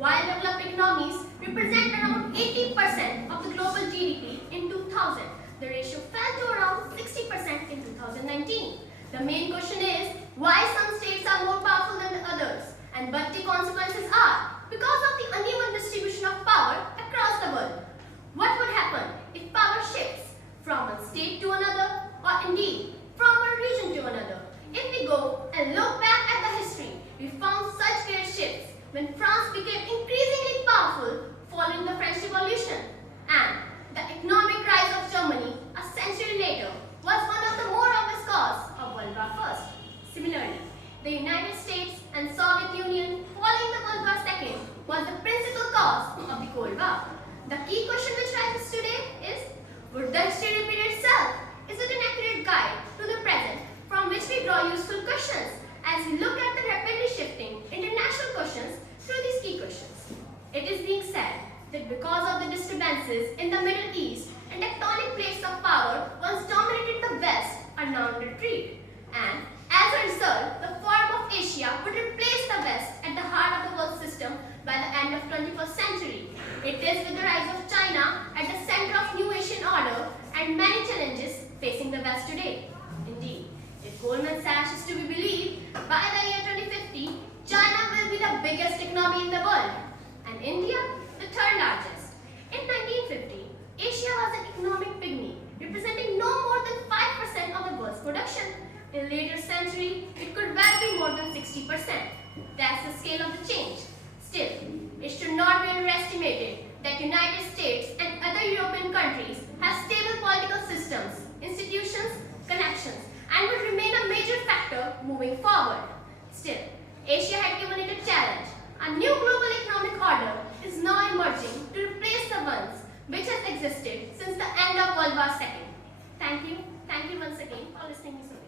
while developed economies represent around 80% of the global GDP in 2000. The ratio fell to around 60% in 2019. The main question is why some states are more powerful than the others, and what the consequences are because of the uneven distribution of power across the world. What would happen if power shifts from one state to another, or indeed from one region to another? If we go and look back at the history, we found such great shifts when France became increasingly powerful following the French Revolution, and the economic rise of Germany a century later was one of the more obvious causes of World War I. Similarly, the United States and Soviet Union following the World War II was the principal cause of the Cold War. The key question which rises today is, would the history repeat itself? Is it an accurate guide to the present from which we draw useful questions as we look at the rapidly shifting international questions through these key questions? It is being said that because of the disturbances in the Middle East and tectonic plates of power once dominated the West are now in retreat, and as a result, the form of Asia would replace the West at the heart of the world system by the end of 21st century. It is with the rise of China at the center of new Asian order and many challenges facing the West today. Indeed, if Goldman Sachs is to be believed, by the year 2050, China will be the biggest economy in the world, and India the third largest. In 1950, Asia was an economic pygmy, representing no more than 5% of the world's production. In later century, it could well be more than 60%. That's the scale of the change. Still, it should not be underestimated that United States and other European countries have stable political systems, institutions, connections, and will remain a major factor moving forward. Still, Asia had given it a challenge. A new global economic order is now emerging to replace the ones which has existed since the end of World War II. Thank you once again for listening to me.